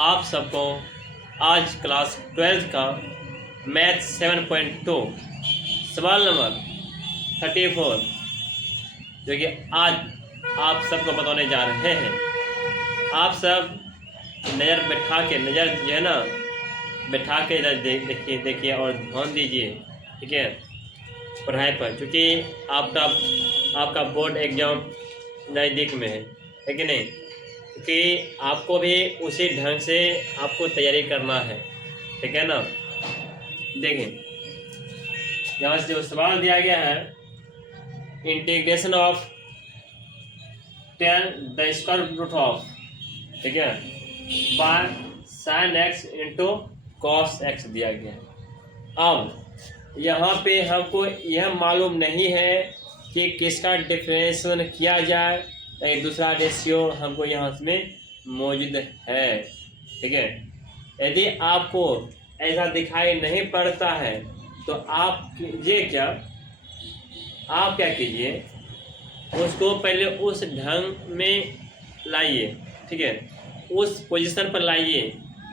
आप सबको आज क्लास 12 का मैथ 7.2 सवाल नंबर 34 जो कि आज आप सबको बताने जा रहे हैं। आप सब नज़र बैठा के नज़र जो है ना बैठा के इधर देखिए और ध्यान दीजिए, ठीक है, पढ़ाई पर, क्योंकि आपका बोर्ड एग्ज़ाम नज़दीक में है कि नहीं, क्योंकि आपको भी उसी ढंग से आपको तैयारी करना है, ठीक है ना। देखें यहाँ से जो सवाल दिया गया है, integration of 10 the square root of, ठीक है, by sine x into cos x दिया गया है। अब यहाँ पे हमको यह मालूम नहीं है कि किसका डिफरेंशिएशन किया जाए, एक दूसरा रेशियो हमको यहाँ में मौजूद है, ठीक है। यदि आपको ऐसा दिखाई नहीं पड़ता है तो आप कीजिए क्या, आप क्या कीजिए, उसको पहले उस ढंग में लाइए, ठीक है, उस पोजीशन पर लाइए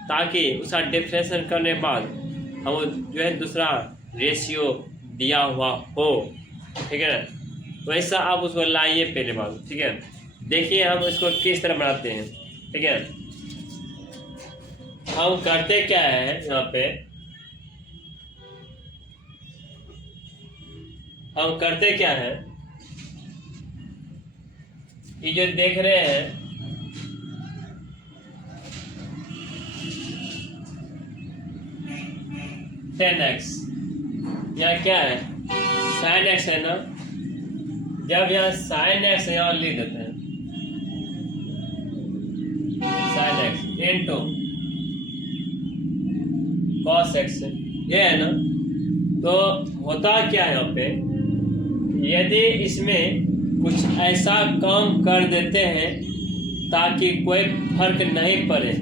ताकि उसका डिफरेंशिएशन करने बाद हम जो है दूसरा रेशियो दिया हुआ हो, ठीक है ना। वैसा आप उसको लाइए पहले बात, ठीक है। देखिए हम इसको किस तरह बनाते हैं, ठीक है। हम करते क्या है, यहाँ पे हम करते क्या है, ये जो देख रहे हैं टेन एक्स, यहाँ क्या है, साइन एक्स है ना। जब यहाँ साइन एक्स यहाँ लिख देते हैं, sign x into cos x, ये है ना। तो होता क्या है यहाँ पे, यदि इसमें कुछ ऐसा काम कर देते हैं ताकि कोई फर्क नहीं पड़े,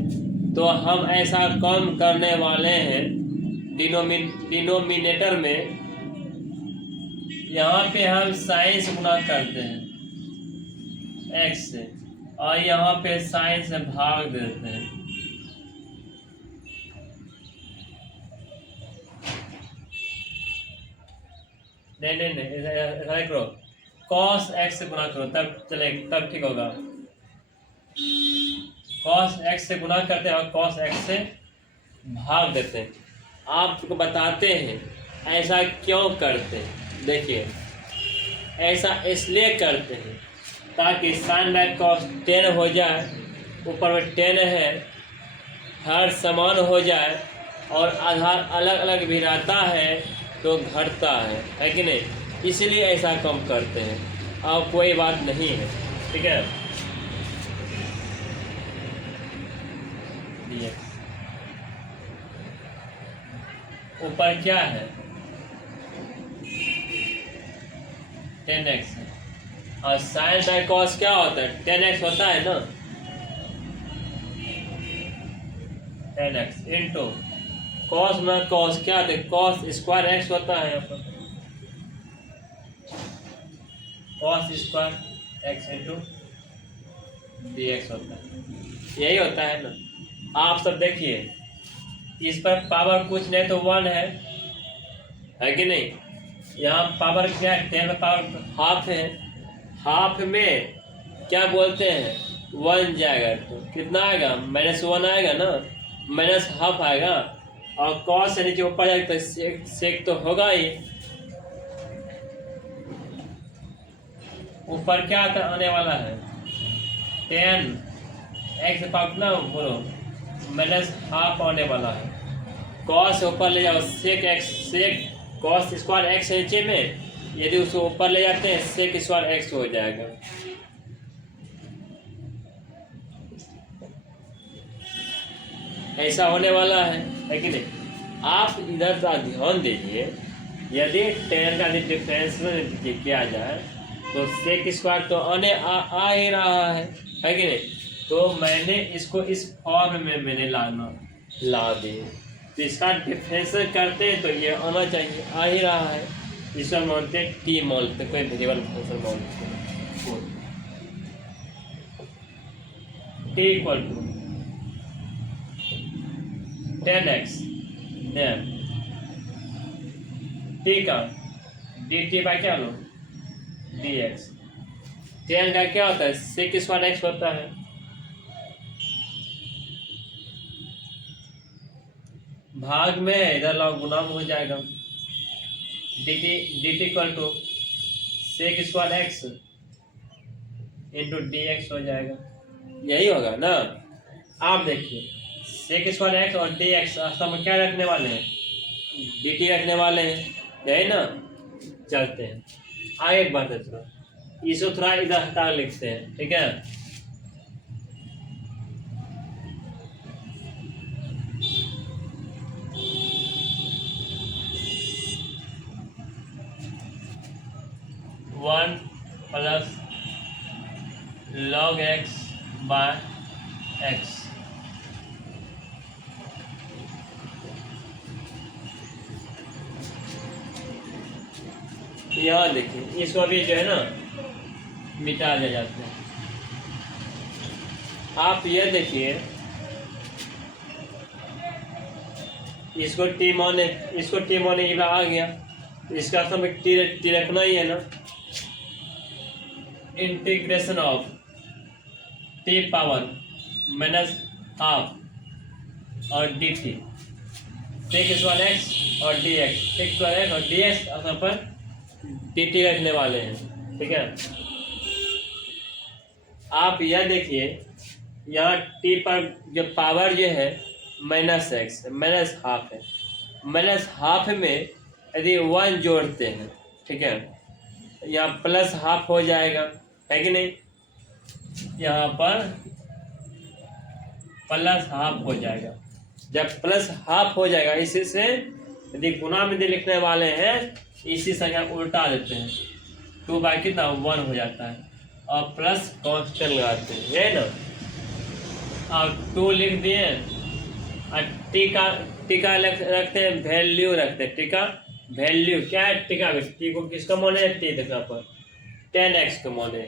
तो हम ऐसा काम करने वाले हैं। डिनोमिनेटर में यहाँ पे हम साइन से गुणा करते हैं एक्स से, और यहाँ पे साइन से भाग देते हैं। नहीं ऐसा करो, कॉस एक्स से गुणा करो, तब चलेगा, तब ठीक होगा। कॉस एक्स से गुणा करते हैं और कॉस एक्स से भाग देते हैं। आपको बताते हैं ऐसा क्यों करते हैं। देखिए ऐसा इसलिए करते हैं ताकि साइन बाय कॉस 10 हो जाए, ऊपर में 10 है, हर समान हो जाए, और आधार अलग अलग भी रहता है तो घटता है कि नहीं, इसलिए ऐसा कम करते हैं। और कोई बात नहीं है, ठीक है। ऊपर क्या है, 10x, और साइन बाय कॉस क्या होता है, 10x होता है ना, 10x इंटू कॉस में कॉस क्या होता है, कॉस स्क्वायर एक्स होता है, यहाँ पर cos square x into dx होता है, यही होता है ना। आप सब देखिए इस पर पावर कुछ नहीं तो 1 है कि नहीं। यहाँ पावर क्या है, 10 में पावर हाफ है, हाफ में क्या बोलते हैं 1 जाएगा, तो कितना आएगा, -1 आएगा ना, माइनस हाफ आएगा, और कॉस से नीचे ऊपर जाएगा तो सेक तो होगा ही। ऊपर क्या आने वाला है, 10 एक्स पावर ना बोलो माइनस हाफ आने वाला है। कॉस ऊपर ले जाओ, सेक एक्स, सेक कॉस स्क्वायर एक्स नीचे में, यदि उसको ऊपर ले जाते हैं सेक स्क्वायर एक्स हो जाएगा। ऐसा होने वाला है कि नहीं। आप इधर का ध्यान दीजिए, यदि 10 का डिफरेंस किया जाए तो सेक स्क्वायर तो आ ही रहा है कि नहीं। तो मैंने इसको इस फॉर्म में मैंने ला दिए, तो इसका डिफरेंशिएशन करते तो ये आना चाहिए, आ ही रहा है। इसको मानते हैं टी मानते, कोई वेरिएबल फंक्शन मानते हैं, t equal to 10x then t का dt बाय क्या लो dx। 10 का क्या होता है sec स्क्वायर x होता है, भाग में इधर लॉग गुना में हो जाएगा, dt equal to sec square x into dx हो जाएगा, यही होगा ना। आप देखिए sec स्क्वायर x और dx असल में क्या रखने वाले हैं, dt रखने वाले हैं, यही ना। चलते हैं आगे बढ़ते, थोड़ा इसको थोड़ा इधर हटा लिखते हैं, ठीक है। One plus log x by x, यहाँ देखिए इसको भी जो है ना मिटा दिया जाता है। आप ये देखिए इसको टी माने की आ गया, इसका मतलब टी रखना ही है ना। Integration of t power minus half और d t sec square x और dx, sec स्क्वायर x और dx असल पर dt रखने वाले हैं, ठीक है। आप यह देखिए यहाँ t पर जो पावर जो है माइनस x माइनस हाफ है, माइनस हाफ में यदि 1 जोड़ते हैं, ठीक है, यहाँ प्लस हाफ हो जाएगा, है कि नहीं। यहाँ पर प्लस हाफ हो जाएगा, जब प्लस हाफ हो जाएगा इसी से यदि गुना में यदि लिखने वाले हैं इसी संख्या उल्टा देते हैं, 2 बाई कितना 1 हो जाता है और प्लस कांस्टेंट लगाते हैं, ये ना। अब 2 लिख दिए और टीका रखते हैं, वैल्यू रखते हैं, टीका वैल्यू क्या है, टीका टी को किसका मान है, टी देखा पर 10x का मान है,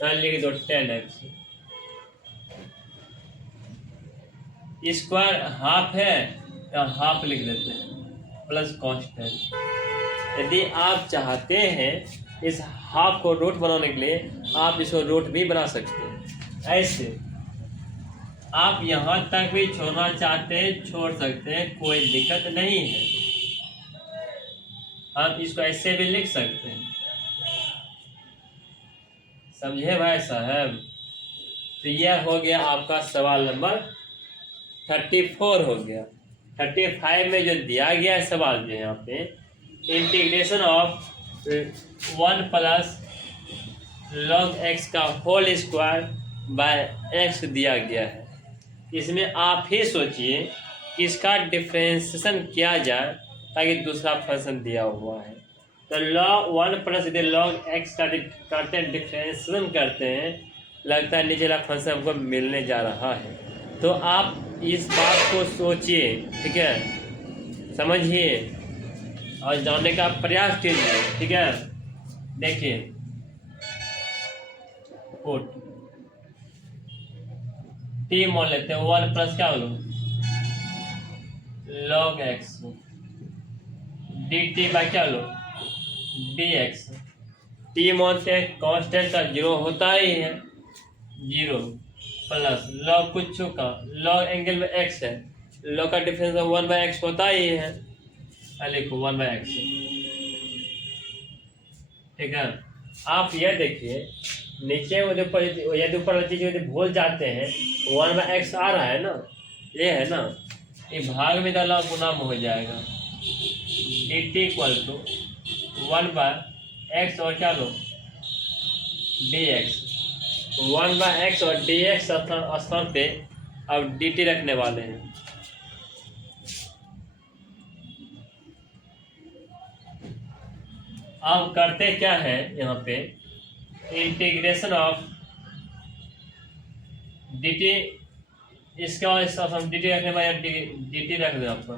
यहाँ लिख दो 10x। स्क्वायर हाफ है या हाफ लिख देते हैं प्लस कांस्टेंट। यदि आप चाहते हैं इस हाफ को रूट बनाने के लिए आप इसको रूट भी बना सकते हैं, ऐसे आप यहाँ तक भी छोड़ना चाहते हैं छोड़ सकते हैं, कोई दिक्कत नहीं है। आप इसको ऐसे भी लिख सकते हैं, समझे भाई साहब। तो यह हो गया आपका सवाल नंबर 34 हो गया। 35 में जो दिया गया है सवाल जो यहाँ पे integration of 1 plus log x का होल स्क्वायर बाय x दिया गया है। इसमें आप ही सोचिए कि इसका डिफ्रेंशिएशन किया जाए ताकि दूसरा फंक्शन दिया हुआ है। तो log 1 प्लस यदि log x का करते हैं डिफ्रेंशिएशन करते हैं, लगता है नीचे वाला फंक्शन हमको मिलने जा रहा है। तो आप इस बात को सोचिए, ठीक है, समझिए और जानने का प्रयास कीजिए, ठीक है। देखिए टी मान लेते हैं 1 प्लस क्या लो log x dt बाय क्या लो dx। टी मानते हैं कांस्टेंट का 0 होता ही है, 0 प्लस log कुछ का log एंगल में x है, log का डिफरेंस 1 बाय x होता ही है, लिखो 1 बाय x, ठीक है। आप यह देखिए नीचे ऊपर यदि ऊपर वाली चीज यदि भूल जाते हैं 1 बाय x आ रहा है ना, ये है ना, ये भाग में डाला गुना में हो जाएगा, dt equal to 1 by x और क्या लो dx। 1 बाय x और dx स्थान पे अब dt रखने वाले हैं। अब करते क्या है यहाँ पे इंटीग्रेशन ऑफ dt, इसका हम dt रखने वाले dt रख दो आपको,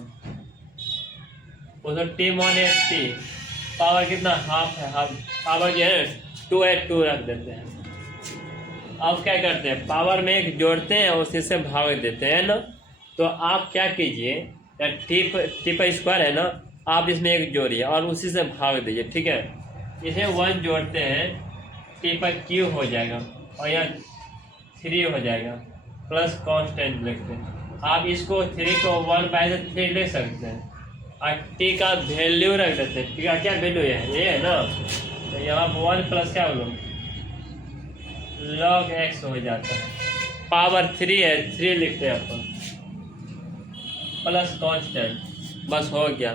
उधर t मान है t पावर कितना हाफ है, हाफ पावर जो है 2 है 2 रख देते हैं। अब क्या करते हैं पावर में एक जोड़ते हैं उसी से भाग देते हैं ना। तो आप क्या कीजिए या टी पर स्क्वायर है ना, आप इसमें एक जोड़िए और उसी से भाग दीजिए, ठीक है। इसे 1 जोड़ते हैं, टी पर क्यू हो जाएगा और यहाँ 3 हो जाएगा, प्लस कांस्टेंट लिखते हैं। आप इसको 3 को 1/3 ले सकते हैं और टी का वैल्यू रख देते हैं। टी का क्या वैल्यू है, ये है ना, तो यहाँ 1 प्लस क्या बोलो log x हो जाता है। पावर 3 है, 3 लिखते हैं अपन, प्लस कांस्टेंट, बस हो गया।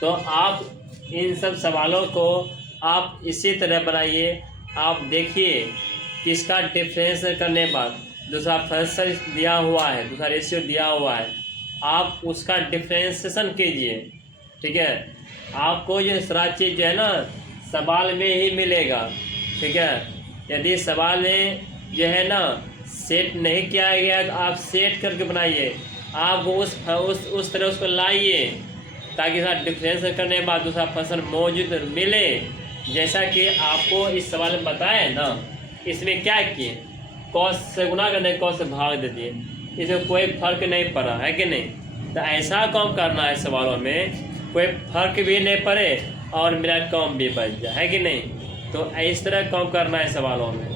तो आप इन सब सवालों को आप इसी तरह बनाइए। आप देखिए किसका डिफरेंस करने बाद दूसरा फंक्शन दिया हुआ है, दूसरा रेशियो दिया हुआ है, आप उसका डिफरेंशिएशन कीजिए, ठीक है। आपको ये सारा चीज़ जो है ना सवाल में ही मिलेगा, ठीक है। यदि सवाल में जो है ना सेट नहीं किया गया तो आप सेट करके बनाइए, आप उस तरह उसको लाइए ताकि सारा डिफरेंस करने के बाद दूसरा फंक्शन मौजूद मिले। जैसा कि आपको इस सवाल में बताया ना, इसमें क्या किए, कॉस से गुना करने कॉस से भाग दे दिए, इसमें कोई फर्क नहीं पड़ा है कि नहीं। तो ऐसा काम करना है सवालों में कोई फर्क भी नहीं पड़े और मेरा काम भी बच जाए, है कि नहीं। तो इस तरह काम करना है सवालों में,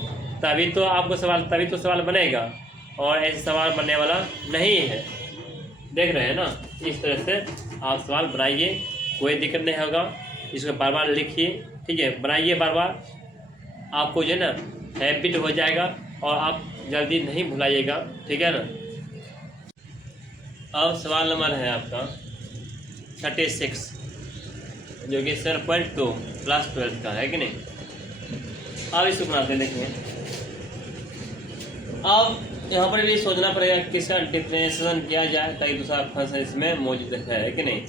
तभी तो आपको तभी तो सवाल बनेगा, और ऐसे सवाल बनने वाला नहीं है। देख रहे हैं ना, इस तरह से आप सवाल बनाइए, कोई दिक्कत नहीं होगा। इसको बार बार लिखिए, ठीक है, बनाइए बार बार, आपको जो है ना हैबिट हो जाएगा और आप जल्दी नहीं भुलाइएगा, ठीक है ना। अब सवाल नंबर है आपका 36, जो कि 7.2 क्लास 12 का है कि नहीं। अब इसको बनाते हैं, देखिए। अब यहाँ पर भी सोचना पड़ेगा किसका डिफरेंशिएशन किया जाए ताकि दूसरा फंक्शन इसमें मौजूद है कि नहीं।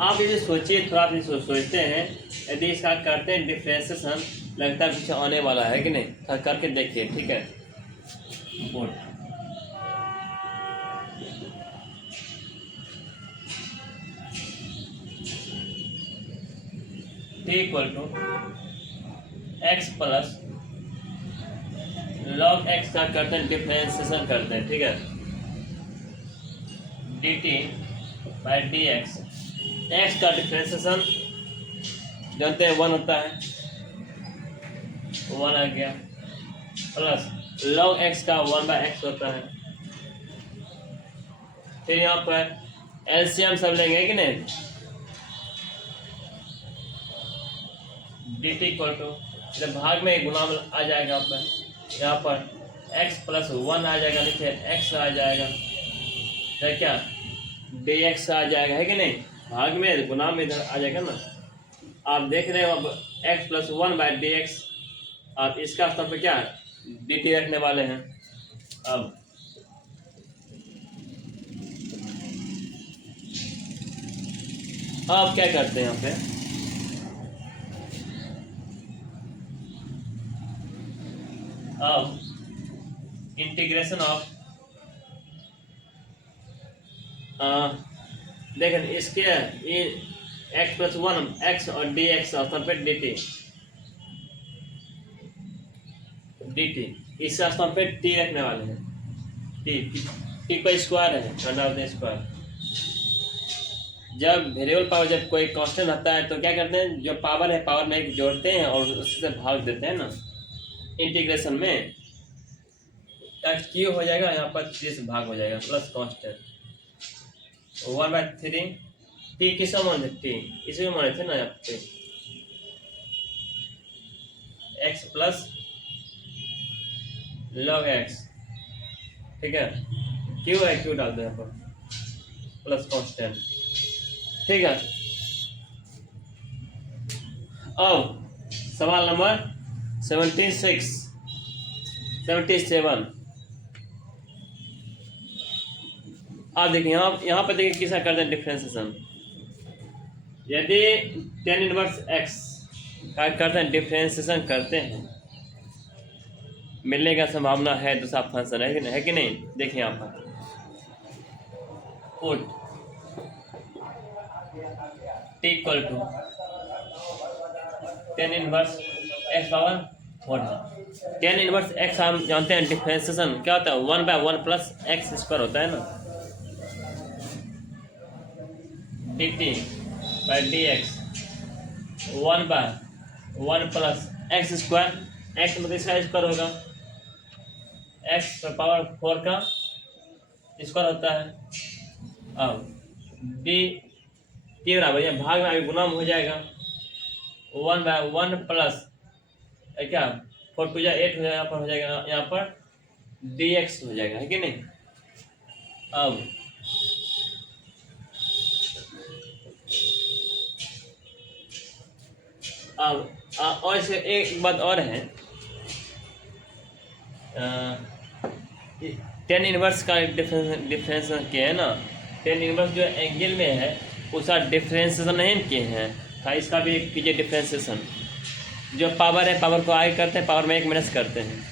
आप इसे सोचिए, थोड़ा आप इसे सोचते हैं, यदि इसका करते हैं डिफरेंशिएशन, लगता है कुछ आने वाला है कि नहीं, थोड़ा करके देखिए, ठीक है। t equal to x plus log x का करते हैं डिफरेंशिएशन करते हैं, ठीक है। dt by D x, x का डिफरेंशिएशन जानते हैं 1 होता है, 1 आ गया, प्लस log x का 1/x होता है। फिर यहाँ पर एलसीएम सब लेंगे कि नहीं, dt इक्वल टू भाग में गुना आ जाएगा पर, यहाँ पर x प्लस 1 आ जाएगा, नीचे x आ जाएगा, तो क्या dx आ जाएगा, है कि नहीं। भाग में गुना में इधर आ जाएगा ना। आप देख रहे हो अब x प्लस 1/dx, आप इसका स्थान पर क्या dt रखने वाले हैं। अब क्या करते हैं यहाँ पे, अब इंटीग्रेशन ऑफ देखें इसके एक्स प्लस 1 एक्स और डी एक्स स्थान पे डी टी इस स्थान पे टी रखने वाले हैं। टी का स्क्वायर है, स्क्वायर। जब वेरिएबल पावर, जब कोई कांस्टेंट आता है तो क्या करते हैं, जो पावर है पावर में एक जोड़ते हैं और उससे भाग देते हैं ना। इंटीग्रेशन में क्यू हो जाएगा, यहाँ पर 3 से भाग हो जाएगा, प्लस कांस्टेंट 1/3। टी किसका मान है, टी इसमें मान थे ना, यहाँ पे एक्स प्लस log x, ठीक है। क्यू है, क्यू डाल दो यहाँ पर, प्लस कांस्टेंट, ठीक है। अब सवाल नंबर 77। आप देखिए यहाँ पर देखिए किसका करते हैं डिफरेंशिएशन। यदि tan इनवर्स x का करते हैं डिफरेंशिएशन करते हैं, मिलने का संभावना है दूसरा फंक्शन, है कि नहीं। देखिए यहाँ पर put t equal to tan inverse x power 4। tan inverse x हम जानते हैं डिफरेंशिएशन क्या होता है, 1/1 प्लस x स्क्वायर होता है ना। dt by D x 1/1 plus x square, x मतलब इसका स्क्वायर होगा, एक्स पावर 4 का स्क्वायर होता है। अब डी टी बराबर यहाँ भाग में आगे गुना में हो जाएगा 1/1 प्लस क्या 4 2 8 हो जाएगा, यहाँ पर हो जाएगा, यहाँ पर डी एक्स हो जाएगा, है कि नहीं। अब और इसे एक बात और है, टेन इनवर्स का डिफरेंस किया है ना, टेन इनवर्स जो एंगल में है उसका डिफरेंशिएशन नहीं किए हैं, था इसका भी कीजिए डिफरेंशिएशन। जो पावर है पावर को आगे करते हैं, पावर में एक माइनस करते हैं,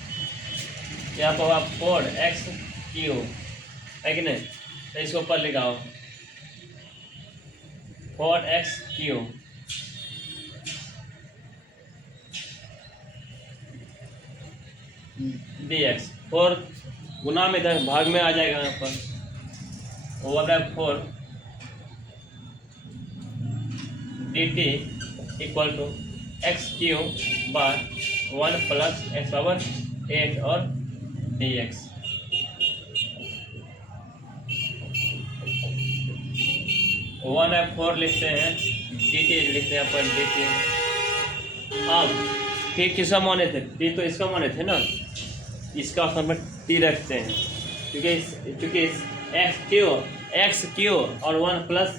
यहाँ पर आप 4x³ है कि नहीं, तो इसको ऊपर लिखाओ 4x³ dx 4 गुना में इधर भाग में आ जाएगा, यहाँ पर 1/4 dt इक्वल टू x³ बार 1 प्लस x पावर 8 और dx। वन बाई 4 लिखते हैं, dt लिखते हैं यहाँ पर dt। अब फिर किसका माने थे, t तो इसका माने थे ना, इसका स्थान पर t रखते हैं, क्योंकि x³ और 1 प्लस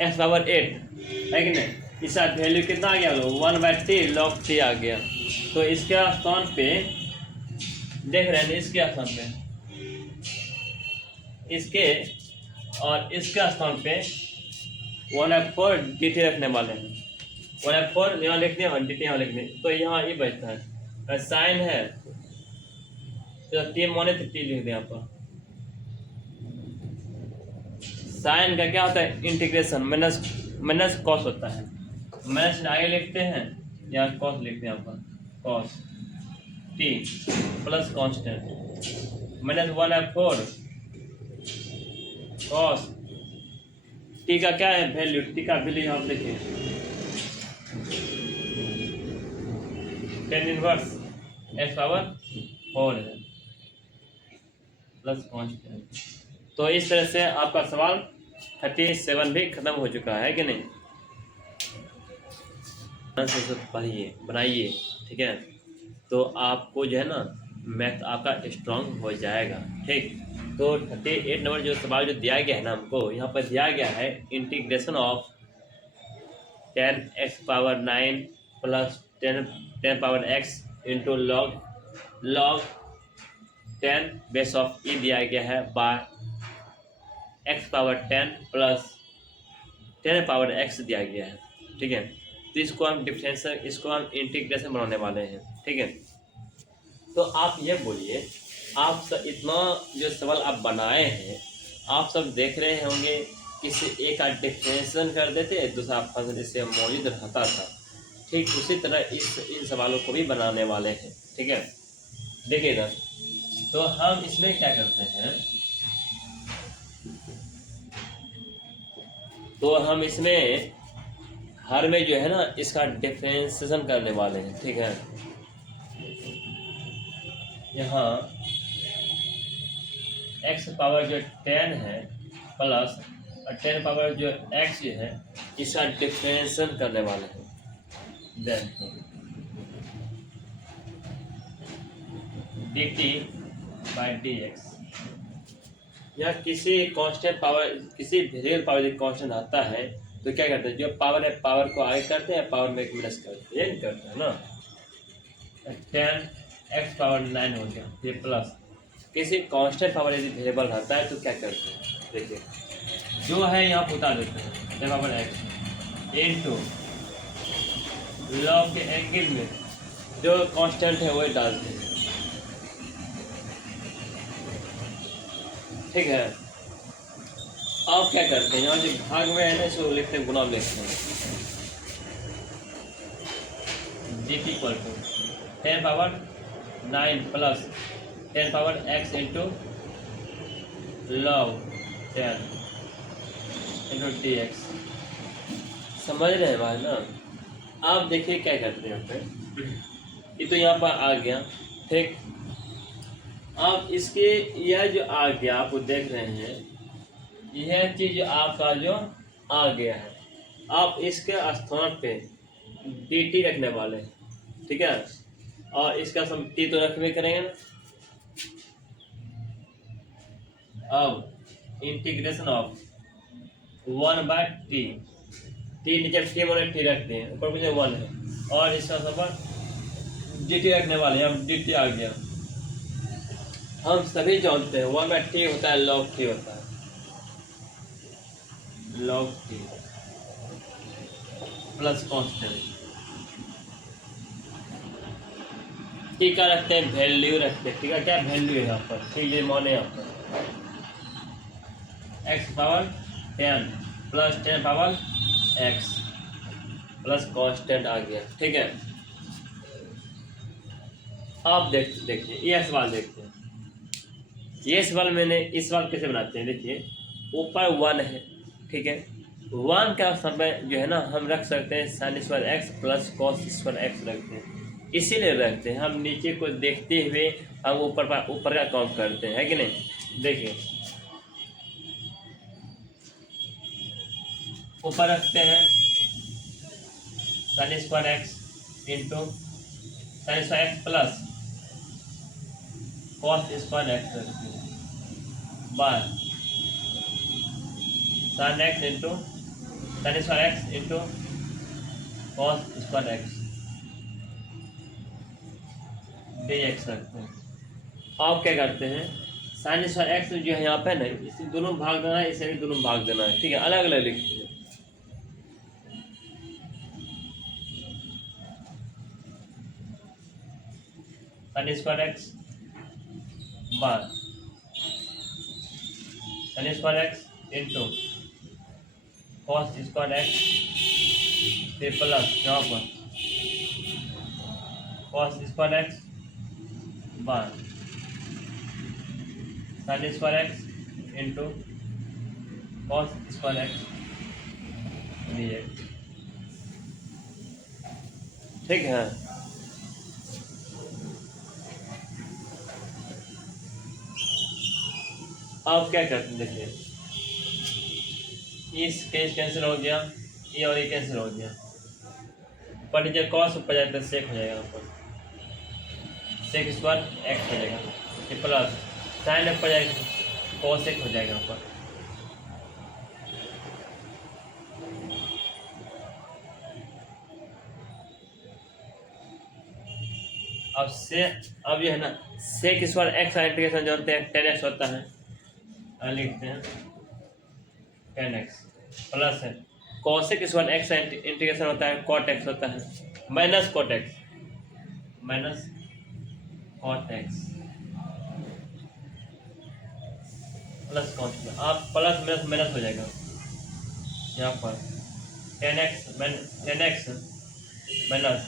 x पावर 8 है कि नहीं, इसका वैल्यू कितना आ गया, 1/t log t आ गया। तो इसके स्थान पे देख रहे हैं, इसके स्थान पे, इसके और इसके स्थान पे 1/4 dt रखने वाले हैं, 1/4 यहाँ लिखते हैं और dt यहाँ लिखते हैं, तो यहाँ ये बचता है। साइन है तो t माने तो t लिख दें यहाँ पर। साइन का क्या होता है, इंटीग्रेशन माइनस कॉस होता है, माइनस आगे लिखते हैं, यहाँ कॉस लिखते हैं यहाँ पर, cos t plus constant minus 1/4 cos t का क्या है वैल्यू, t का वैल्यू यहाँ पर देखिए 10 इनवर्स x पावर 4 है प्लस कांस्टेंट। तो इस तरह से आपका सवाल 37 भी खत्म हो चुका है कि नहीं। पढ़िए बनाइए, ठीक है, तो आपको जो है ना मैथ आपका स्ट्रांग हो जाएगा, ठीक। तो 38 नंबर जो सवाल जो दिया गया है ना हमको, यहाँ पर दिया गया है integration of 10x power 9 plus 10 power x into log 10 base of e दिया गया है by x power 10 plus 10 power x दिया गया है, ठीक है। तो इसको हम डिफरेंशियल, इसको हम इंटीग्रेशन बनाने वाले हैं, ठीक है। तो आप ये बोलिए, आप सब इतना जो सवाल आप बनाए हैं, आप सब देख रहे होंगे, किसी एक का डिफरेंशिएशन कर देते, दूसरा फंक्शन इससे मौजूद रहता था, ठीक उसी तरह इन सवालों को भी बनाने वाले हैं, ठीक है। देखिएगा, तो हम इसमें क्या करते हैं, तो हम इसमें हर में जो है ना इसका डिफरेंशिएशन करने वाले हैं, ठीक है। यहाँ x पावर जो 10 है प्लस 10 पावर जो x है, इसका डिफरेंशिएशन करने वाले हैं। देन dt बाई dx, या किसी कांस्टेंट पावर, किसी वेरिएबल पावर यदि कांस्टेंट आता है तो क्या करते हैं, जो पावर है पावर को आगे करते हैं, पावर में एक माइनस करते हैं, ये करते हैं ना। 10x पावर 9 हो गया, ये प्लस किसी कांस्टेंट पावर यदि वेरिएबल रहता है तो क्या करते हैं, देखिए जो है यहाँ उतार देते हैं 10 पावर x इंटू लॉग के एंगल में जो कांस्टेंट है वही डालते हैं, ठीक है। आप क्या करते हैं, यहाँ जो भाग में है ना इसको लिखते हैं, गुना लिखते हैं, dt equal to 10 power 9 plus 10 power x into log 10 into dx। समझ रहे हैं भाई ना। आप देखिए क्या करते हैं पे, ये तो यहाँ पर आ गया, ठीक। आप इसके यह जो आ गया आप देख रहे हैं, यह चीज आपका जो आ गया है, आप इसके स्थान पे dt रखने वाले हैं, ठीक है। और इसका t तो रखबे करेंगे ना। अब इंटीग्रेशन ऑफ 1/t, टी नीचे t बोले t रखते हैं, ऊपर मुझे 1 है, और इसका सब dt रखने वाले हैं। अब dt आ गया, हम सभी जानते हैं 1/t होता है log t होता है, log t plus constant. T का रखते हैं वैल्यू रखते हैं, ठीक है, क्या वैल्यू है यहाँ पर, ठीक है, माने यहाँ पर x power 10 plus 10 power x plus constant आ गया, ठीक है। आप देखिए ये सवाल देखते हैं, ये सवाल मैंने इस सवाल कैसे बनाते हैं, देखिए ऊपर 1 है, ठीक है। 1 का समय जो है ना हम रख सकते हैं sin square x plus cos square x रखते हैं, इसीलिए रखते हैं, हम नीचे को देखते हुए हम ऊपर का काउंट करते हैं, है कि नहीं। देखिए ऊपर रखते हैं sin square x into sin square x plus cos square x रखते हैं by sin x into sin square x into cos square x dx रखते हैं। आप क्या करते हैं, sin स्क्वायर x जो है यहाँ पे ना, इसे दोनों भाग देना है, इसे भी दोनों भाग देना है, ठीक है, अलग अलग लिखते हैं। sin स्क्वायर x बार sin square x into cos square x फिर प्लस यहाँ पर cos स्क्वायर x बार sin square x into cos square x dx, ठीक है। आप क्या करते हैं, देखिए इस केस कैंसिल हो गया, ये और ये कैंसिल हो गया, पर नीचे cos ऊपर जाए तो sec हो जाएगा, यहाँ पर sec स्क्वायर x हो जाएगा, ये प्लस sin ऊपर जाएगा cos x हो जाएगा यहाँ पर। अब ये है ना sec स्क्वायर x का इंटीग्रेशन जानते हैं 10x होता है, लिखते हैं 10x प्लस है cosec स्क्वायर x का इंटीग्रेशन होता है cot x होता है minus cot x plus cot, आप प्लस माइनस माइनस हो जाएगा यहाँ पर 10x minus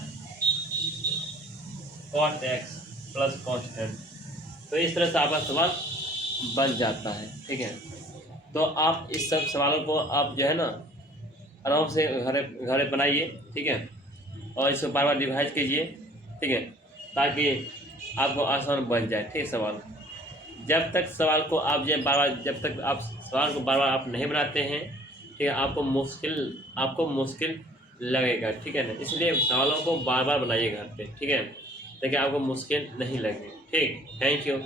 cot x plus constant. तो इस तरह से आपका सवाल बन जाता है, ठीक है। तो आप इस सब सवालों को आप जो है ना आराम से घरे बनाइए, ठीक है, और इसको बार बार रिवाइज कीजिए, ठीक है, ताकि आपको आसान बन जाए, ठीक है। सवाल जब तक सवाल को आप जब सवाल को बार बार आप नहीं बनाते हैं, ठीक है, आपको मुश्किल लगेगा, ठीक है ना। इसलिए सवालों को बार बार बनाइए घर पे, ठीक है, ताकि आपको मुश्किल नहीं लगे, ठीक। Thank you.